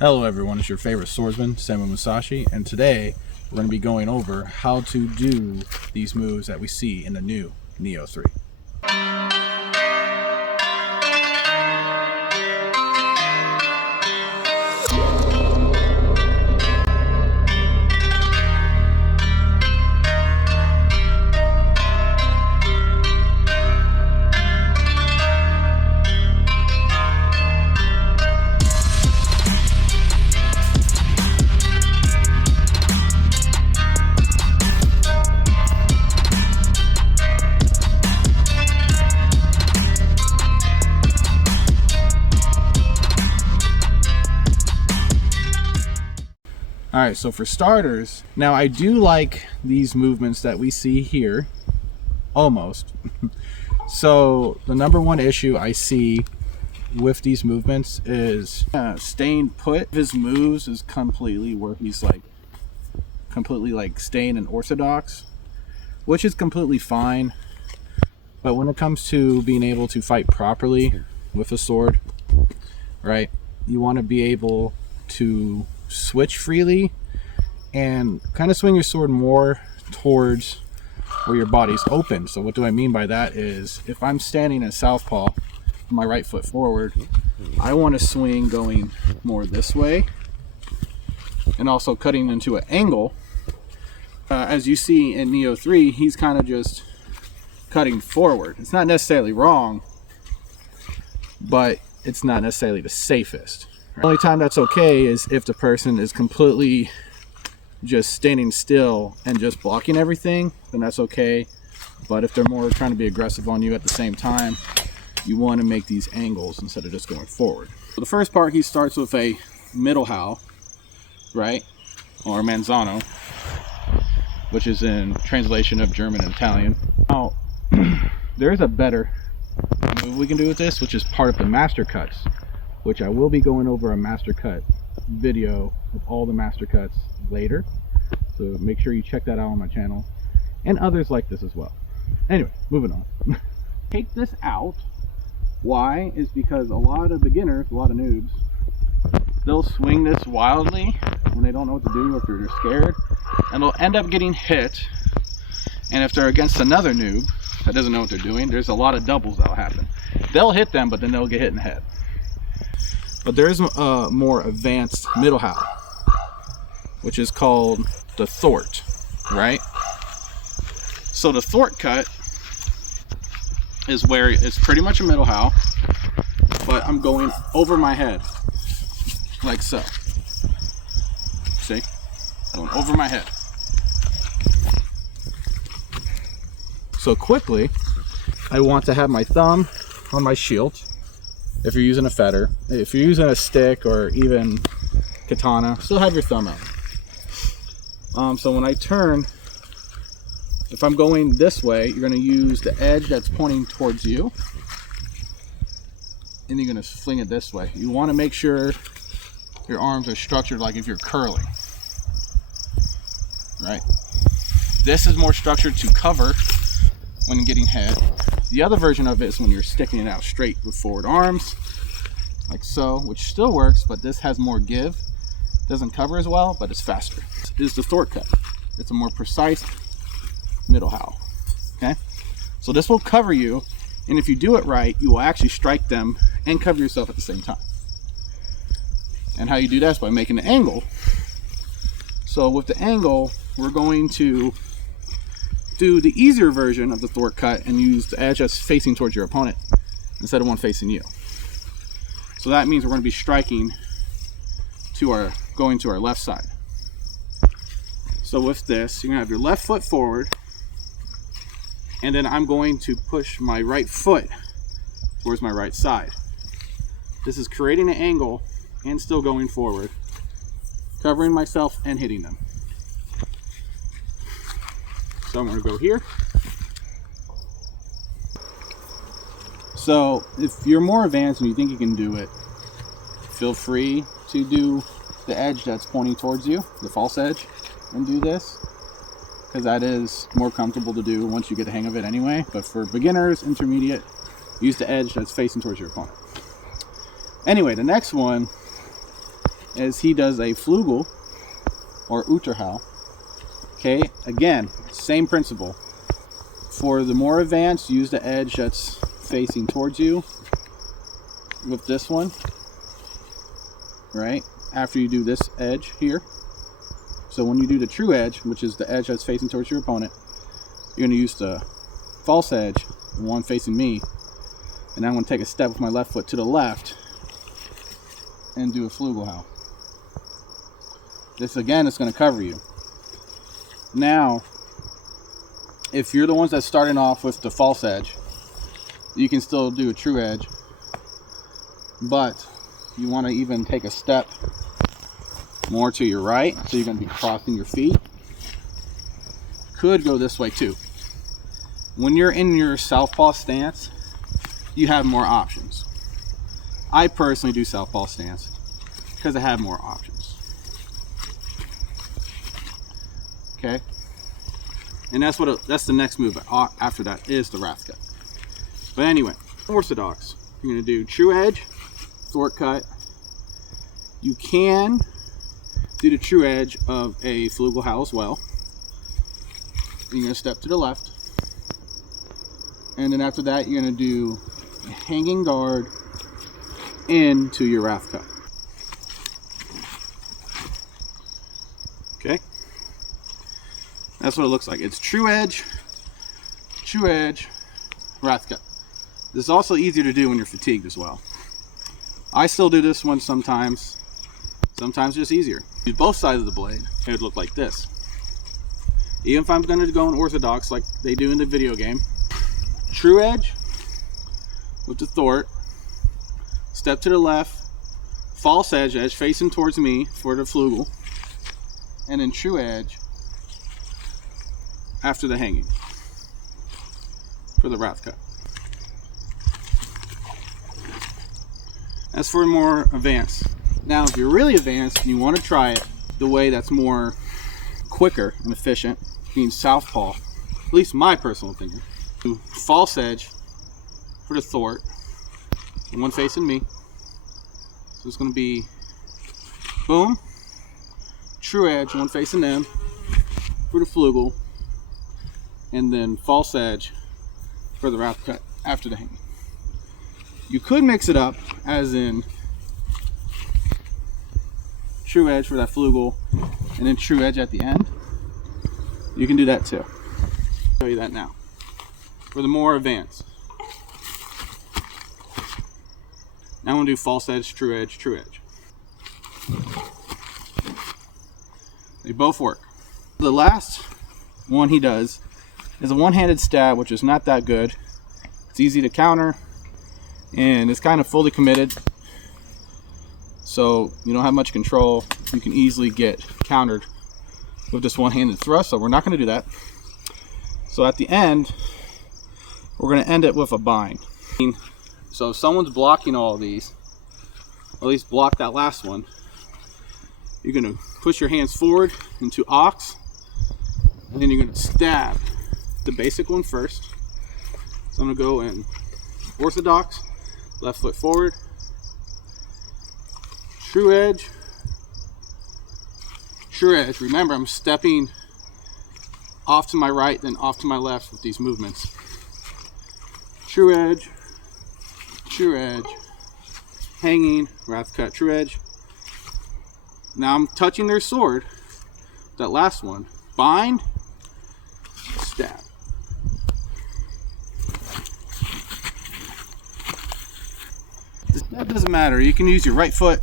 Hello everyone, it's your favorite swordsman, Samuel Musashi, and today we're going to be going over how to do these moves that we see in the new Nioh 3. Alright, so for starters, now I do like these movements that we see here, almost. So the number one issue I see with these movements is staying put. His moves is completely where he's completely staying in orthodox, which is completely fine. But when it comes to being able to fight properly with a sword, right, you want to be able to switch freely and kind of swing your sword more towards where your body's open. So what do I mean by that is, if I'm standing in southpaw, my right foot forward, I want to swing going more this way and also cutting into an angle. As you see in Nioh 3, he's kind of just cutting forward. It's not necessarily wrong, but it's not necessarily the safest. The only time that's okay is if the person is completely just standing still and just blocking everything, then that's okay. But if they're more trying to be aggressive on you at the same time, you want to make these angles instead of just going forward. So the first part, he starts with a middle how, right? Or manzano, which is in translation of German and Italian. Now, there's a better move we can do with this, which is part of the master cuts, which I will be going over a master cut video of all the master cuts later, so make sure you check that out on my channel, and others like this as well. Anyway, moving on. Take this out. Why? Is because a lot of beginners, a lot of noobs, they'll swing this wildly when they don't know what to do, or if they're scared, and they'll end up getting hit. And if they're against another noob that doesn't know what they're doing, there's a lot of doubles that'll happen. They'll hit them, but then they'll get hit in the head. But there's a more advanced middle how, which is called the thwart, right? So the thwart cut is where it's pretty much a middle how, but I'm going over my head, like so. See? Going over my head. So quickly, I want to have my thumb on my shield. If you're using a fetter, if you're using a stick or even katana, still have your thumb out. So when I turn, if I'm going this way, you're going to use the edge that's pointing towards you, and you're going to fling it this way. You want to make sure your arms are structured like if you're curling, right? This is more structured to cover when getting hit. The other version of it is when you're sticking it out straight with forward arms, like so, which still works, but this has more give. Doesn't cover as well, but it's faster. This is the thwart cut. It's a more precise middle how. Okay? So this will cover you, and if you do it right, you will actually strike them and cover yourself at the same time. And how you do that is by making an angle. So with the angle, we're going to do the easier version of the thwart cut and use the edge that's facing towards your opponent instead of one facing you. So that means we're going to be striking to going to our left side. So with this, you're going to have your left foot forward, and then I'm going to push my right foot towards my right side. This is creating an angle and still going forward, covering myself and hitting them. So I'm going to go here. So if you're more advanced and you think you can do it, feel free to do the edge that's pointing towards you, the false edge, and do this, because that is more comfortable to do once you get the hang of it anyway. But for beginners, intermediate, use the edge that's facing towards your opponent. Anyway, the next one is he does a flugel or Unterhau. Okay, again, same principle. For the more advanced, use the edge that's facing towards you with this one, right? After you do this edge here. So when you do the true edge, which is the edge that's facing towards your opponent, you're going to use the false edge, the one facing me, and I'm going to take a step with my left foot to the left and do a Flugelhau. This again is going to cover you. Now, if you're the ones that's starting off with the false edge, you can still do a true edge, but you want to even take a step more to your right, so you're going to be crossing your feet. Could go this way too. When you're in your southpaw stance, you have more options. I personally do southpaw stance because I have more options. Okay, and that's the next move after that is the wrath cut. But anyway, orthodox, you're going to do true edge, thwart cut. You can do the true edge of a Flugelhau as well. You're going to step to the left, and then after that you're going to do a hanging guard into your wrath cut. Okay, that's what it looks like. It's true edge, wrath cut. This is also easier to do when you're fatigued as well. I still do this one sometimes. Sometimes just easier. Use both sides of the blade. It would look like this. Even if I'm going to go in orthodox like they do in the video game. True edge with the thwart. Step to the left. False edge facing towards me for the flugel. And then true edge after the hanging for the wrath cut. As for more advanced. Now, if you're really advanced and you want to try it the way that's more quicker and efficient, being southpaw, at least my personal opinion, do false edge for the thwart, and one facing me. So it's going to be boom, true edge, one facing them for the flugel, and then false edge for the wrath cut after the hanging. You could mix it up, as in true edge for that flugel and then true edge at the end. You can do that too. I'll show you that now. For the more advanced. Now I'm going to do false edge, true edge, true edge. They both work. The last one he does is a one-handed stab, which is not that good. It's easy to counter and it's kind of fully committed. So you don't have much control. You can easily get countered with this one-handed thrust, so we're not going to do that. So at the end, we're going to end it with a bind. So if someone's blocking all of these, or at least block that last one, you're going to push your hands forward into ox, and then you're going to stab the basic one first. So I'm going to go in orthodox, left foot forward, true edge, true edge. Remember, I'm stepping off to my right, then off to my left with these movements. True edge, hanging, wrath cut, true edge. Now I'm touching their sword, that last one, bind, stab. That doesn't matter. You can use your right foot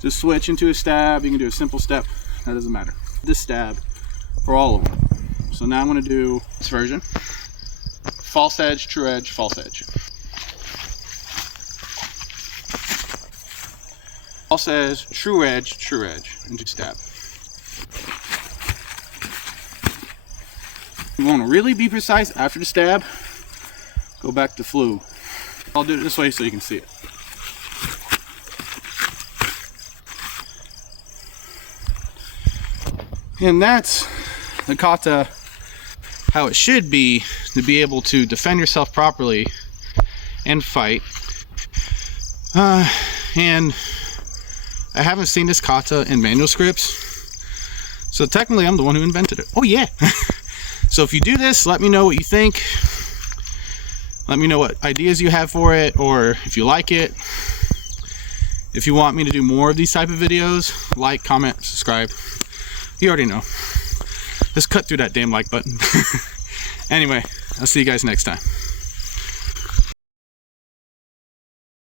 to switch into a stab. You can do a simple step. That doesn't matter. This stab for all of them. So now I'm going to do this version. False edge, true edge, false edge. False edge, true edge, and do stab. You want to really be precise after the stab, go back to flu. I'll do it this way so you can see it. And that's the kata, how it should be to be able to defend yourself properly and fight. And I haven't seen this kata in manuscripts, so technically I'm the one who invented it. Oh yeah. So if you do this, let me know what you think. Let me know what ideas you have for it, or if you like it. If you want me to do more of these type of videos, like, comment, subscribe. You already know. Just cut through that damn like button. Anyway, I'll see you guys next time.